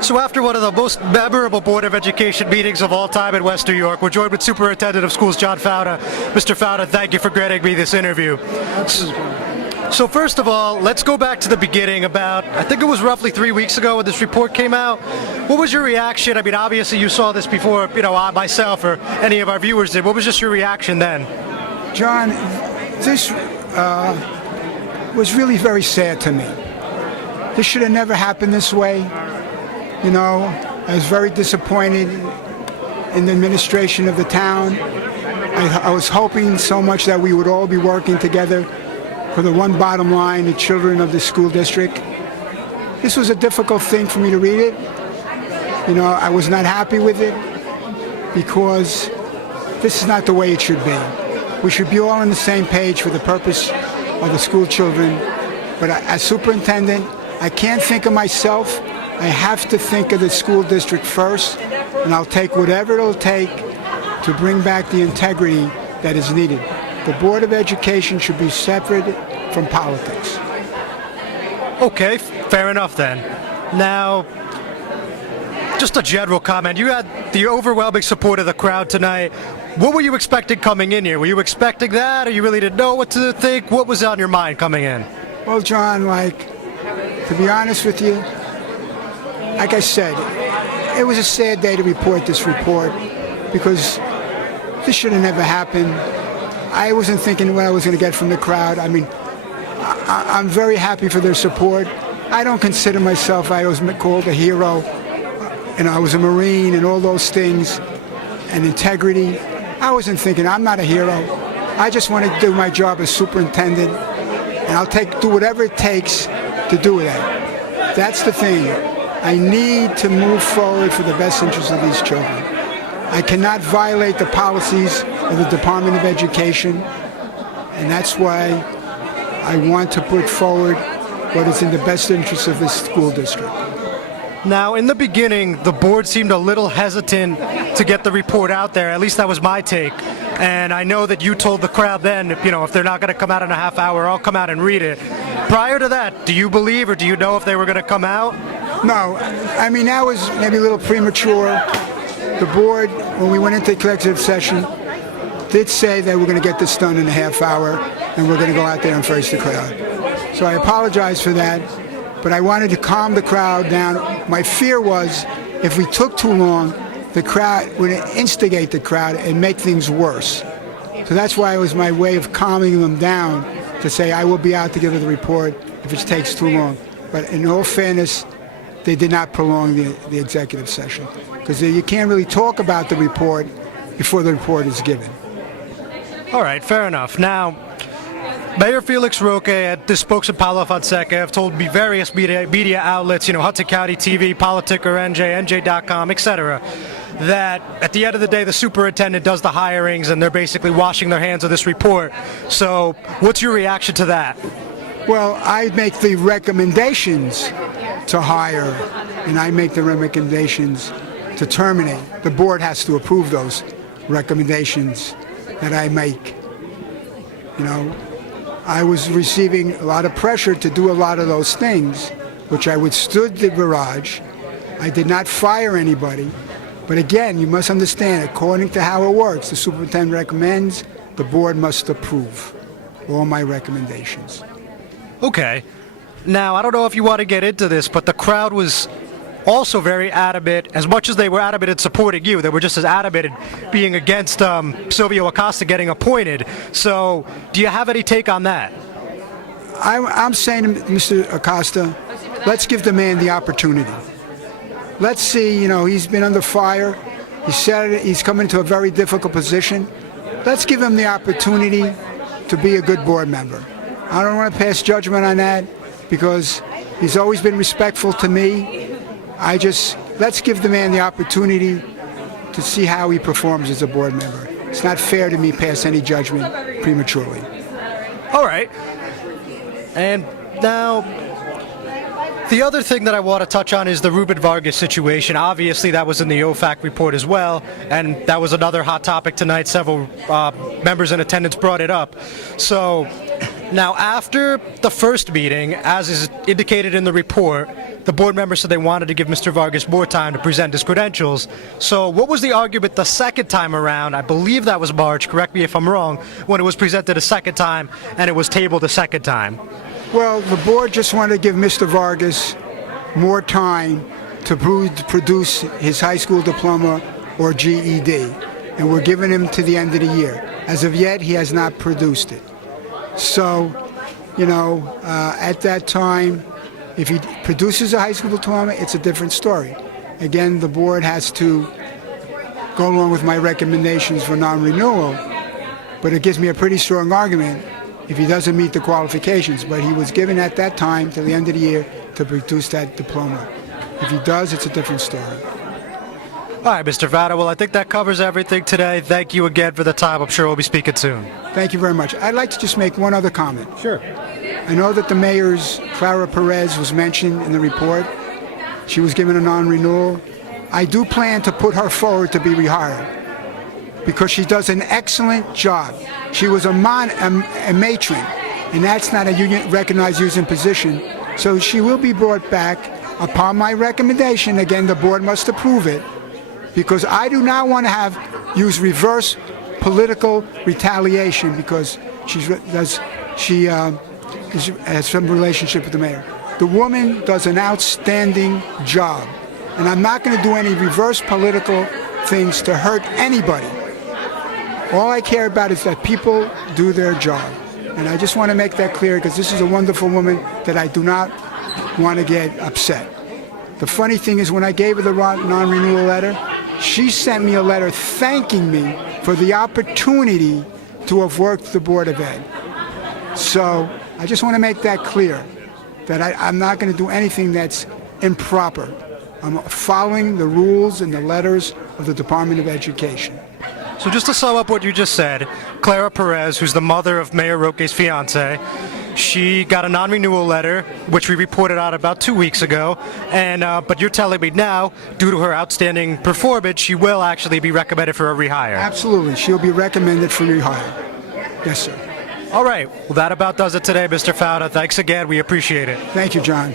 So after one of the most memorable Board of Education meetings of all time in West New York, we're joined with Superintendent of Schools John Fauta. Mr. Fauta, thank you for granting me this interview. So first of all, let's go back to the beginning about, I think it was roughly 3 weeks ago when this report came out. What was your reaction? I mean, obviously you saw this before, I myself or any of our viewers did. What was just your reaction then? John, this was really very sad to me. This should have never happened this way. I was very disappointed in the administration of the town. I was hoping so much that we would all be working together for the one bottom line, the children of the school district. This was a difficult thing for me to read it. I was not happy with it because this is not the way it should be. We should be all on the same page for the purpose of the school children. But as superintendent, I can't think of myself. I have to think of the school district first, and I'll take whatever it'll take to bring back the integrity that is needed. The Board of Education should be separate from politics. Okay, fair enough then. Now, just a general comment. You had the overwhelming support of the crowd tonight. What were you expecting coming in here? Were you expecting that, or you really didn't know what to think? What was on your mind coming in? Well, John, to be honest with you, like I said, it was a sad day to report this report because this should have never happened. I wasn't thinking what I was going to get from the crowd. I mean, I'm very happy for their support. I don't consider myself, I was called a hero, and I was a Marine and all those things, and integrity. I wasn't thinking, I'm not a hero. I just want to do my job as superintendent, and I'll do whatever it takes to do that. That's the thing. I need to move forward for the best interest of these children. I cannot violate the policies of the Department of Education, and that's why I want to put forward what is in the best interest of this school district. Now, in the beginning, the board seemed a little hesitant to get the report out there. At least that was my take. And I know that you told the crowd then, if they're not going to come out in a half hour, I'll come out and read it. Prior to that, do you believe or do you know if they were going to come out? No. I mean, that was maybe a little premature. The board, when we went into executive session, did say that we're going to get this done in a half hour and we're going to go out there and face the crowd. So I apologize for that, but I wanted to calm the crowd down. My fear was if we took too long, the crowd would instigate the crowd and make things worse. So that's why it was my way of calming them down to say I will be out to give the report if it takes too long. But in all fairness, they did not prolong the executive session because you can't really talk about the report before the report is given. All right, fair enough. Now, Mayor Felix Roque and the spokesman Paulo Fonseca have told me various media outlets, Hudson County TV, Politicker, NJ, NJ.com, etc., that at the end of the day, the superintendent does the hirings and they're basically washing their hands of this report. So what's your reaction to that? Well, I make the recommendations to hire, and I make the recommendations to terminate. The board has to approve those recommendations that I make. I was receiving a lot of pressure to do a lot of those things, which I withstood the barrage. I did not fire anybody. But again, you must understand, according to how it works, the superintendent recommends, the board must approve all my recommendations. Okay. Now, I don't know if you want to get into this, but the crowd was also very adamant, as much as they were adamant in supporting you, they were just as adamant in being against Silvio Acosta getting appointed. So, do you have any take on that? I'm saying to Mr. Acosta, let's give the man the opportunity. Let's see, he's been under fire. He said he's come into a very difficult position. Let's give him the opportunity to be a good board member. I don't want to pass judgment on that because he's always been respectful to me. Let's give the man the opportunity to see how he performs as a board member. It's not fair to me pass any judgment prematurely. All right. And now, the other thing that I want to touch on is the Ruben Vargas situation. Obviously, that was in the OFAC report as well, and that was another hot topic tonight. Several members in attendance brought it up. So, Now, after the first meeting, as is indicated in the report, the board members said they wanted to give Mr. Vargas more time to present his credentials. So what was the argument the second time around? I believe that was March, correct me if I'm wrong, when it was presented a second time and it was tabled a second time. Well, the board just wanted to give Mr. Vargas more time to produce his high school diploma or GED, and we're giving him to the end of the year. As of yet, he has not produced it. So, at that time, if he produces a high school diploma, it's a different story. Again, the board has to go along with my recommendations for non-renewal, but it gives me a pretty strong argument if he doesn't meet the qualifications. But he was given at that time, till the end of the year, to produce that diploma. If he does, it's a different story. All right, Mr. Fauta, well, I think that covers everything today. Thank you again for the time. I'm sure we'll be speaking soon. Thank you very much. I'd like to just make one other comment. Sure. I know that the mayor's Clara Perez was mentioned in the report. She was given a non-renewal. I do plan to put her forward to be rehired because she does an excellent job. She was a matron, and that's not a recognized union position. So she will be brought back upon my recommendation. Again, the board must approve it, because I do not want to use reverse political retaliation because she has some relationship with the mayor. The woman does an outstanding job, and I'm not going to do any reverse political things to hurt anybody. All I care about is that people do their job, and I just want to make that clear because this is a wonderful woman that I do not want to get upset. The funny thing is, when I gave her the non-renewal letter, she sent me a letter thanking me for the opportunity to have worked the Board of Ed. So I just want to make that clear, that I'm not going to do anything that's improper. I'm following the rules and the letters of the Department of Education. So just to sum up what you just said, Clara Perez, who's the mother of Mayor Roque's fiance, she got a non-renewal letter, which we reported out about 2 weeks ago, and but you're telling me now, due to her outstanding performance, she will actually be recommended for a rehire. Absolutely. She'll be recommended for rehire. Yes, sir. All right. Well, that about does it today, Mr. Fauta. Thanks again. We appreciate it. Thank you, John.